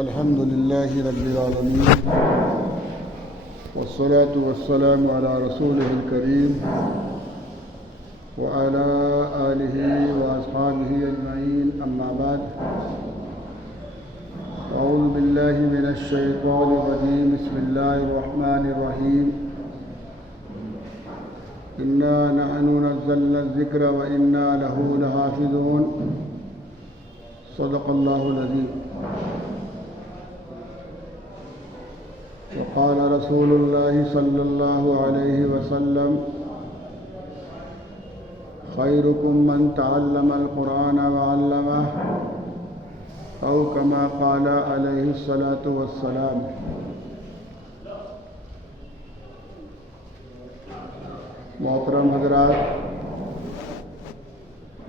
الحمد لله رب العالمين والصلاة والسلام على رسوله الكريم وعلى آله وأصحابه أجمعين أما بعد أعوذ بالله من الشيطان الرجيم بسم الله الرحمن الرحيم إنا نحن نزلنا الذكر وإنا له لحافظون صدق الله العظيم وقال رسول الله صلى الله عليه وسلم خيركم من تعلم القرآن وعلمه أو كما قال عليه الصلاة والسلام۔ محترم حضرات،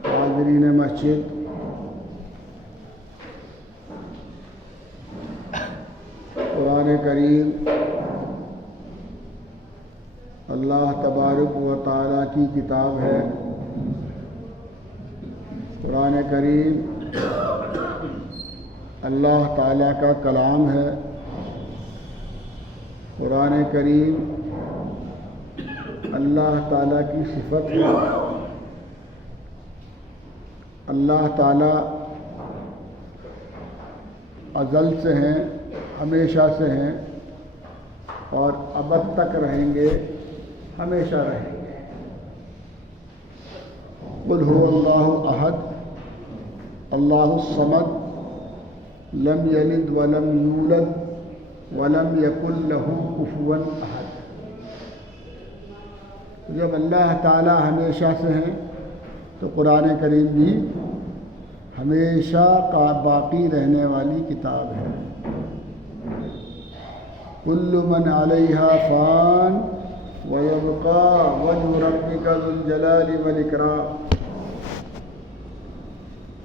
حاضرین مسجد، قرآن کریم اللہ تبارک و تعالیٰ کی کتاب ہے۔ قرآن کریم اللہ تعالیٰ کا کلام ہے۔ قرآن کریم اللہ تعالیٰ کی صفت ہے۔ اللہ تعالیٰ ازل سے ہیں، ہمیشہ سے ہیں اور ابد تک رہیں گے، ہمیشہ رہیں گے۔ قل هو اللہ احد اللہ الصمد لم یلد ولم یولد ولم یکن له کفوا احد۔ جب اللہ تعالی ہمیشہ سے ہیں تو قرآن کریم بھی ہمیشہ کا باقی رہنے والی کتاب ہے۔ کل من علیہا فان ویبقى وجہ ربک ذو الجلال والاکرام۔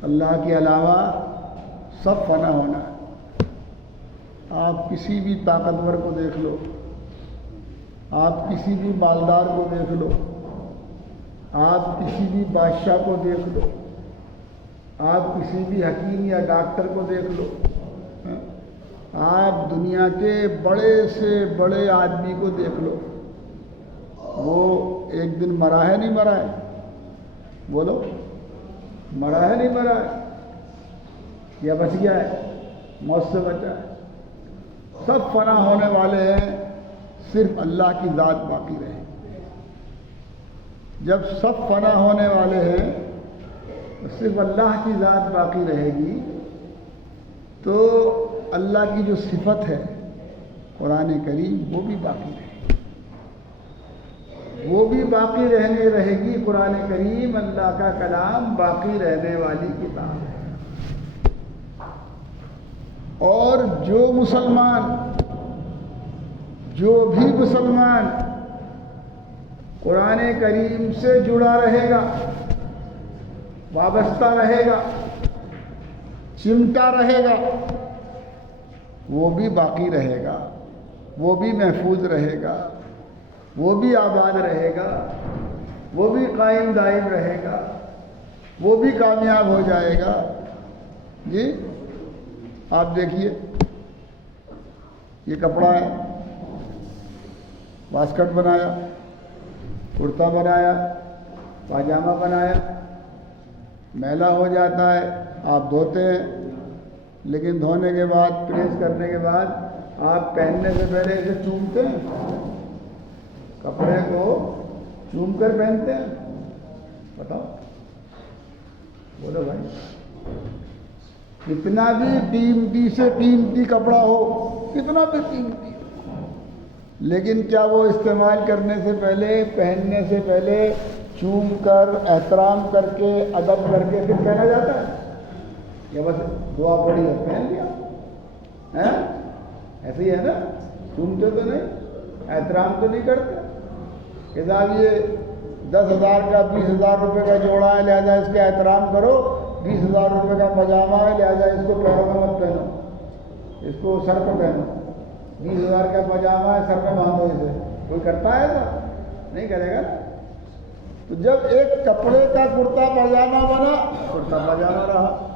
اللہ کے علاوہ سب فنا ہونا ہے۔ آپ کسی بھی طاقتور کو دیکھ لو، آپ کسی بھی مالدار کو دیکھ لو، آپ کسی بھی بادشاہ کو دیکھ لو، آپ کسی بھی حکیم یا ڈاکٹر کو دیکھ لو، آپ دنیا کے بڑے سے بڑے آدمی کو دیکھ لو، وہ ایک دن مرا ہے نہیں مرا ہے؟ بولو، مرا ہے نہیں مرا ہے؟ یا بچ گیا ہے؟ موت سے بچا ہے؟ سب فنا ہونے والے ہیں، صرف اللہ کی ذات باقی رہے گی۔ جب سب فنا ہونے والے ہیں تو صرف اللہ کی ذات باقی رہے گی، تو اللہ کی جو صفت ہے قرآن کریم وہ بھی باقی رہے گی، وہ بھی باقی رہے گی۔ قرآن کریم اللہ کا کلام باقی رہنے والی کتاب ہے۔ اور جو بھی مسلمان قرآن کریم سے جڑا رہے گا، وابستہ رہے گا، چمٹا رہے گا، وہ بھی باقی رہے گا، وہ بھی محفوظ رہے گا، وہ بھی آباد رہے گا، وہ بھی قائم دائم رہے گا، وہ بھی کامیاب ہو جائے گا۔ جی آپ دیکھیے، یہ کپڑا ہے، واسکٹ بنایا، کرتا بنایا، پاجامہ بنایا، میلا ہو جاتا ہے، آپ دھوتے ہیں، لیکن دھونے کے بعد، پریس کرنے کے بعد آپ پہننے سے پہلے اسے چومتے ہیں، کپڑے کو چوم کر پہنتے ہیں؟ بتاؤ، بولو بھائی۔ کتنا بھی قیمتی سے قیمتی کپڑا ہو، کتنا بھی قیمتی، لیکن کیا وہ استعمال کرنے سے پہلے، پہننے سے پہلے چوم کر، احترام کر کے، ادب کر کے پھر پہنا جاتا ہے؟ یا بس دعا پڑی ہے پہن لیا؟ ایسے ہی ہے نا؟ چومتے تو نہیں، احترام تو نہیں کرتے کہ صاحب یہ 10,000 کا 20,000 روپے کا جوڑا ہے، لہذا اس کا احترام کرو، 20,000 روپے کا پاجامہ ہے، لہذا اس کو پیروں میں مت پہنو، اس کو سر پہ پہنو۔ 20,000 کا پاجامہ ہے، سر پہ باندھو اسے۔ کوئی کرتا ہے ایسا؟ نہیں کرے گا۔ تو جب ایک کپڑے کا کرتا پاجامہ بنا، کرتا پاجامہ رہا،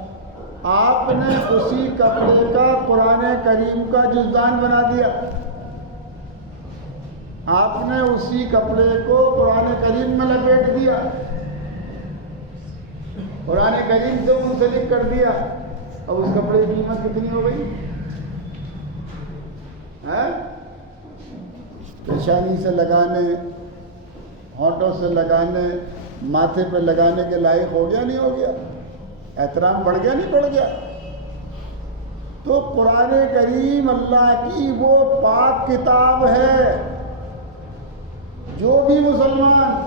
آپ نے اسی کپڑے کا قرآن کریم کا جزدان بنا دیا. آپ نے اسی کپڑے کو قرآن کریم میں لپیٹ دیا, قرآن کریم سے منسلک کر دیا. اب اس کپڑے کی قیمت کتنی ہو گئی؟ پیشانی سے لگانے, ہونٹوں سے لگانے, ماتھے پہ لگانے کے لائق ہو گیا نہیں ہو گیا؟ احترام بڑھ گیا نہیں بڑھ گیا؟ تو قرآن کریم اللہ کی وہ پاک کتاب ہے. جو بھی مسلمان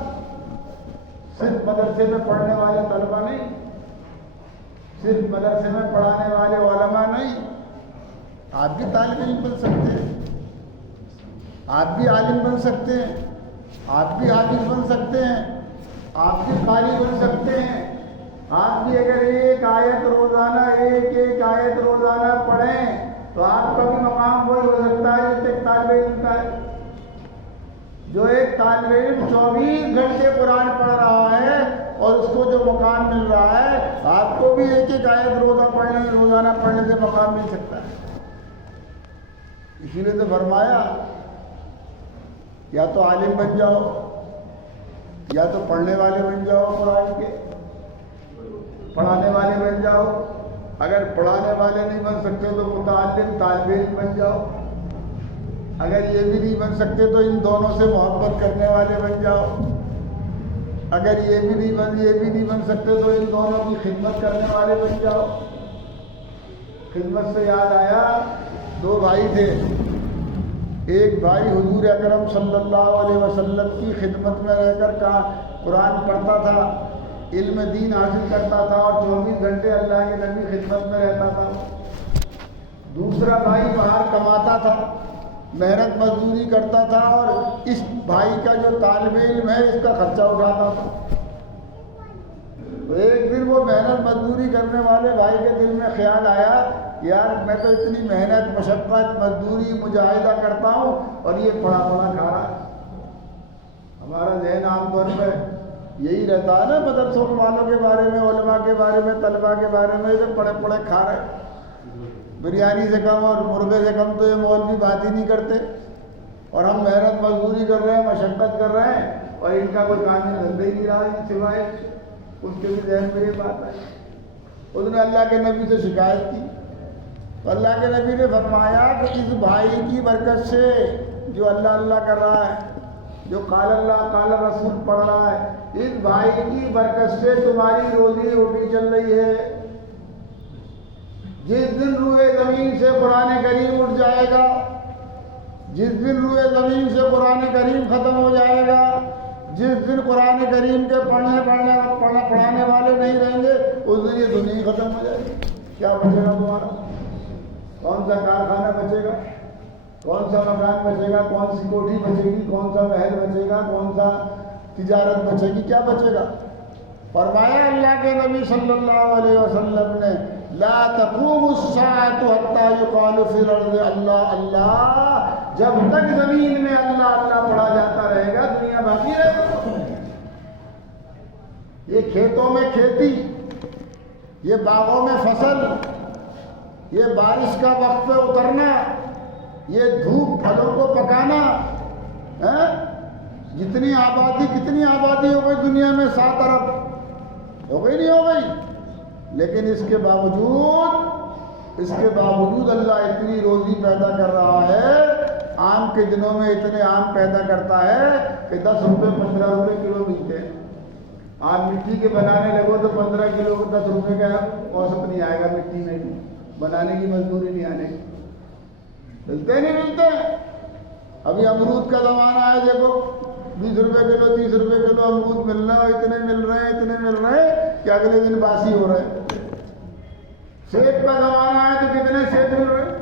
صرف مدرسے میں پڑھنے والے طلبہ نہیں, صرف مدرسے میں پڑھانے والے علماء نہیں, آپ بھی طالب علم بن سکتے ہیں, آپ بھی عالم بن سکتے ہیں, آپ بھی حافظ بن سکتے ہیں, آپ بھی قاری بن سکتے ہیں. آپ بھی اگر ایک آیت روزانہ ایک آیت روزانہ پڑھیں تو آپ کا بھی مقام وہی ہو سکتا ہے جیسے ایک طالب علم کا ہے. جو ایک طالب علم 24 گھنٹے قرآن پڑھ رہا ہے اور اس کو جو مقام مل رہا ہے, آپ کو بھی ایک آیت روزانہ پڑھنے سے مقام مل سکتا ہے. اسی لیے تو فرمایا یا تو عالم بن جاؤ یا تو پڑھنے والے بن جاؤ, قرآن کے پڑھانے والے بن جاؤ. اگر پڑھانے والے نہیں بن سکتے تو متعلم طالب علم بن جاؤ. اگر یہ بھی نہیں بن سکتے تو ان دونوں سے محبت کرنے والے بن جاؤ. اگر یہ بھی نہیں بن سکتے تو ان دونوں کی خدمت کرنے والے بن جاؤ. خدمت سے یاد آیا, 2 بھائی تھے. ایک بھائی حضور اکرم صلی اللہ علیہ وسلم کی خدمت میں رہ کر قرآن پڑھتا تھا, علم دین حاصل کرتا تھا اور 24 گھنٹے اللہ کے نبی خدمت میں رہتا تھا. دوسرا بھائی باہر کماتا تھا, محنت مزدوری کرتا تھا اور اس بھائی کا جو طالب علم ہے اس کا خرچہ اٹھاتا تھا. تو ایک دن وہ محنت مزدوری کرنے والے بھائی کے دل میں خیال آیا, یار میں تو اتنی محنت مشقت مزدوری مجاہدہ کرتا ہوں اور یہ پڑھا کھا رہا ہے. ہمارا ذہن عام طور پہ یہی رہتا ہے نا مدرسوں والوں کے بارے میں, علماء کے بارے میں, طلباء کے بارے میں, جو پڑھے کھا رہے. بریانی سے کم اور مرغے سے کم تو یہ مولوی بات ہی نہیں کرتے, اور ہم محنت مزدوری کر رہے ہیں, مشقت کر رہے ہیں, اور ان کا کوئی کام دھندہ ہی نہیں رہا سوائے. اس کے بھی ذہن میں یہ بات آئی. اس نے اللہ کے نبی سے شکایت کی تو اللہ کے نبی نے فرمایا کہ اس بھائی کی برکت سے جو اللہ کر رہا ہے, جو قال اللہ قال رسول پڑھ رہا ہے, اس بھائی کی برکت سے تمہاری روزی روٹی چل رہی ہے. جس دن روئے زمین سے قرآن کریم اٹھ جائے گا, جس دن روئے زمین سے قرآن کریم ختم ہو جائے گا, جس دن قرآن کریم کے پڑھانے والے نہیں رہیں گے, اس دن یہ دنیا ختم ہو جائے گی. کیا بچے گا تمہارا؟ کون سا کارخانہ بچے گا, کون سا مکان بچے گا, کون سی کوٹھی بچے گی, کون سا محل بچے گا, کون سا تجارت بچے گی, کیا بچے گا؟ فرمایا اللہ کے نبی صلی اللہ علیہ وسلم نے, لا تقوم الساعة حتى يقال في الارض اللہ اللہ. جب تک زمین میں اللہ پڑھا جاتا رہے گا دنیا باقی رہے گا. یہ کھیتوں میں کھیتی, یہ باغوں میں فصل, یہ بارش کا وقت پہ اترنا, یہ دھوپ پھلوں کو پکانا, جتنی آبادی کتنی آبادی ہو گئی دنیا میں, 7 ارب ہو گئی نہیں ہو گئی, لیکن اس کے باوجود اللہ اتنی روزی پیدا کر رہا ہے. آم کے دنوں میں اتنے آم پیدا کرتا ہے کہ 10 روپے 15 روپے کلو ملتے ہیں. آپ مٹی کے بنانے لگو تو 15 کلو کو 10 روپے کا اوسط نہیں آئے گا. مٹی میں بنانے کی مزدوری نہیں آنے کی, ملتے نہیں ملتے. ابھی امرود کا زمانہ ہے, دیکھو 20 روپے کلو 30 روپے کلو امرود مل رہا ہے, اتنے مل رہے ہیں کہ اگلے دن باسی ہو رہے ہیں. سیب کا زمانہ ہے تو کتنے سیب مل رہے ہیں,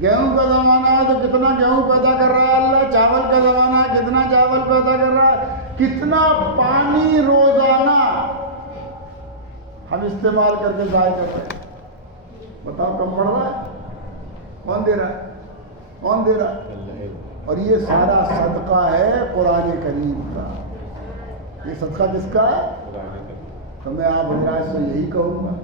گیہوں کا زمانہ ہے تو کتنا گیہوں پیدا کر رہا ہے اللہ, چاول کا زمانہ ہے کتنا چاول پیدا کر رہا ہے, کتنا پانی روزانہ ہم استعمال کر کے ضائع کر رہے ہیں. بتاؤ کم پڑ رہا ہے؟ کون دے رہا ہے؟ اور یہ سارا صدقہ ہے قرآن کریم کا. یہ صدقہ کس کا ہے؟ تو میں آپ حضرات سے یہی کہوں گا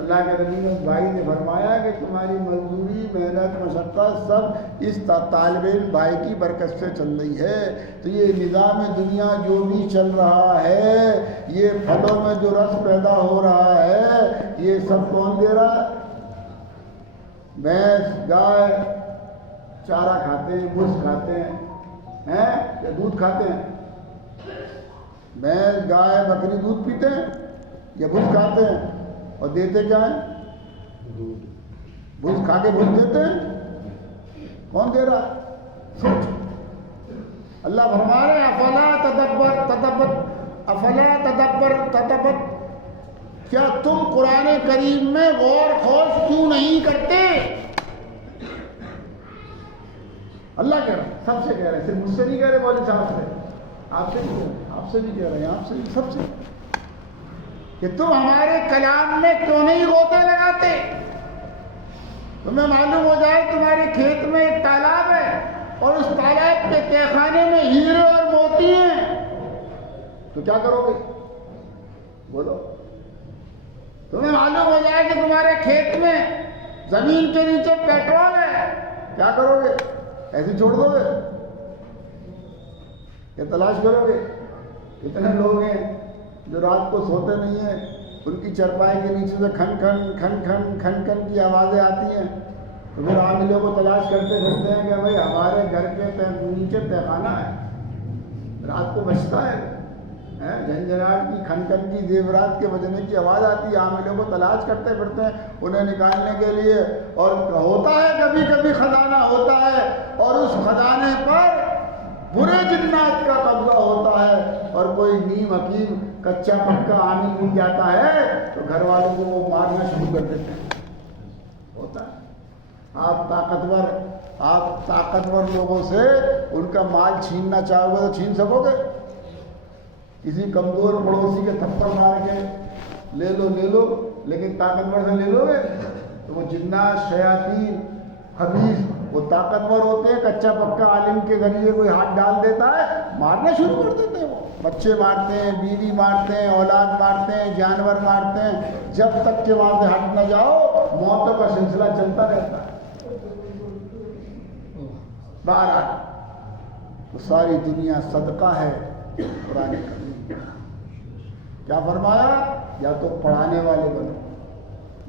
اللہ کے نبی نے بھائی نے فرمایا کہ تمہاری مزدوری محنت مشقت سب اس طالب علم بھائی کی برکت سے چل رہی ہے. تو یہ نظام دنیا جو بھی چل رہا ہے، یہ پھلوں میں جو رس پیدا ہو رہا ہے، یہ سب کون دے رہا ہے؟ بھینس گائے چارہ کھاتے ہیں، بھوس کھاتے ہیں یا دودھ کھاتے ہیں؟ بھینس گائے بکری دودھ پیتے ہیں یا بھوس کھاتے ہیں؟ اور دیتے کیا ہیں؟ بھوس کھا کے بھوس دیتے ہیں. کون دے رہا؟ سوچ. اللہ فرما رہے افلا تدبر کیا تم قرآن کریم میں غور خوض کیوں نہیں کرتے؟ اللہ کہہ رہا ہے، سب سے کہہ رہے ہیں، صرف مجھ سے نہیں کہہ رہے مولوی صاحب سے، آپ سے نہیں کہہ رہے، آپ سے بھی کہہ رہے ہیں، آپ سے بھی، سب سے، کہ تم ہمارے کلام میں کیوں نہیں غوطے لگاتے؟ تمہیں معلوم ہو جائے تمہارے کھیت میں ایک تالاب ہے اور اس تالاب کے تہہ خانے میں ہیرے اور موتی ہیں، تو کیا کرو گے؟ بولو. تمہیں معلوم ہو جائے کہ تمہارے کھیت میں زمین کے نیچے پیٹرول ہے، کیا کرو گے؟ ایسے چھوڑ دو گے یا تلاش کرو گے؟ کتنے لوگ ہیں جو رات کو سوتے نہیں ہیں، ان کی چرپائی کے نیچے سے کھن کھن کھن کھن کھن کھن کی آوازیں آتی ہیں، تو پھر عاملوں کو تلاش کرتے پھرتے ہیں کہ بھائی ہمارے گھر کے نیچے تہخانہ ہے، رات کو بجتا ہے، جھنجھناٹ کی کھن کھن کی زیورات کے بجنے کی آواز آتی ہے، عاملوں کو تلاش کرتے پھرتے ہیں انہیں نکالنے کے لیے. اور ہوتا ہے کبھی کبھی خزانہ ہوتا ہے اور اس خزانے پر برے جنات کا قبضہ ہوتا ہے اور کوئی نیم حکیم کچا پکا عامل مل جاتا ہے تو گھر والوں کو وہ مارنا شروع کر دیتے ہیں. ہوتا ہے. آپ طاقتور لوگوں سے ان کا مال چھیننا چاہو گے تو چھین سکو گے؟ کسی کمزور پڑوسی کے تھپڑ مار کے لے لو، لیکن طاقتور سے لے لو گے؟ تو وہ جنات شیاطین خبیث وہ طاقتور ہوتے ہیں، کچا پکا عالم کے ذریعے کوئی ہاتھ ڈال دیتا ہے مارنا شروع کر دیتے ہیں. وہ بچے مارتے ہیں، بیوی مارتے ہیں، اولاد مارتے ہیں، جانور مارتے ہیں، جب تک کہ وہاں سے ہٹ نہ جاؤ موتوں کا سلسلہ چلتا رہتا ہے. بہرحال تو ساری دنیا صدقہ ہے قرآن کریم. کیا فرمایا؟ یا تو پڑھانے والے بنو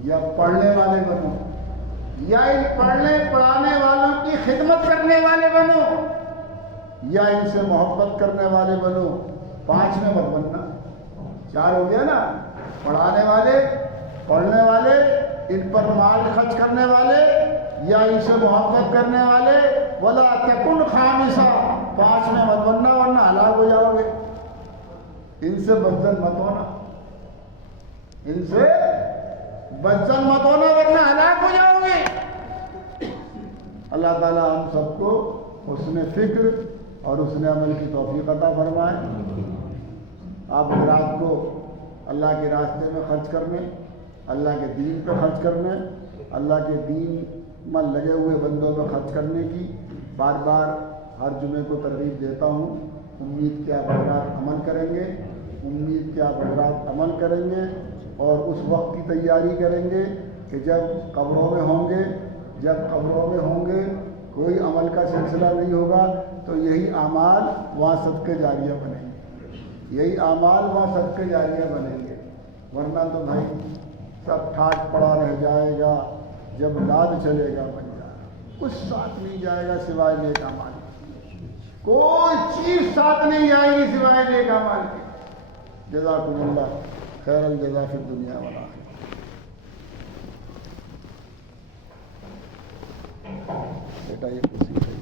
یا پڑھنے والے بنو یا ان پڑھنے پڑھانے والوں کی خدمت کرنے والے بنو یا ان سے محبت کرنے والے بنو. 5 میں مت بننا. 4 ہو گیا نا، پڑھانے والے، پڑھنے والے، ان پر مال خرچ کرنے والے یا ان سے محبت کرنے والے. ولا تکن خامسا، 5 میں مت بننا ورنہ ہلاک ہو جاؤ گے. ان سے بدزن مت ہونا، ان سے بدزن مت ہونا ورنہ ہلاک ہو جاؤ گے. اللہ تعالیٰ ہم سب کو حسن فکر اور حسن عمل کی توفیق عطا فرمائے. آپ رات کو اللہ کے راستے میں خرچ کرنے، اللہ کے دین پہ خرچ کرنے، اللہ کے دین میں لگے ہوئے بندوں پہ خرچ کرنے کی بار بار ہر جمعے کو ترغیب دیتا ہوں. امید کہ آپ حضرات عمل کریں گے، امید کہ آپ حضرات عمل کریں گے اور اس وقت کی تیاری کریں گے کہ جب قبروں میں ہوں گے، جب قبروں میں ہوں گے کوئی عمل کا سلسلہ نہیں ہوگا تو یہی اعمال وہاں صدقے جاریہ بنیں گے، یہی اعمال وہاں صدقے جاریہ بنیں گے. ورنہ تو بھائی سب ٹھاٹ پڑا رہ جائے گا، جب لاد چلے گا بن جائے گا، کچھ ساتھ نہیں جائے گا سوائے نیک اعمال. کوئی چیز ساتھ نہیں جائے گی سوائے نیک اعمال کے. جزاکم اللہ خیر الجزا فی الدنیا والآخرہ. بیٹا یہ کرسی ہے.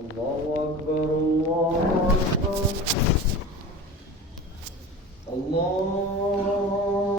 الله أكبر الله اللہ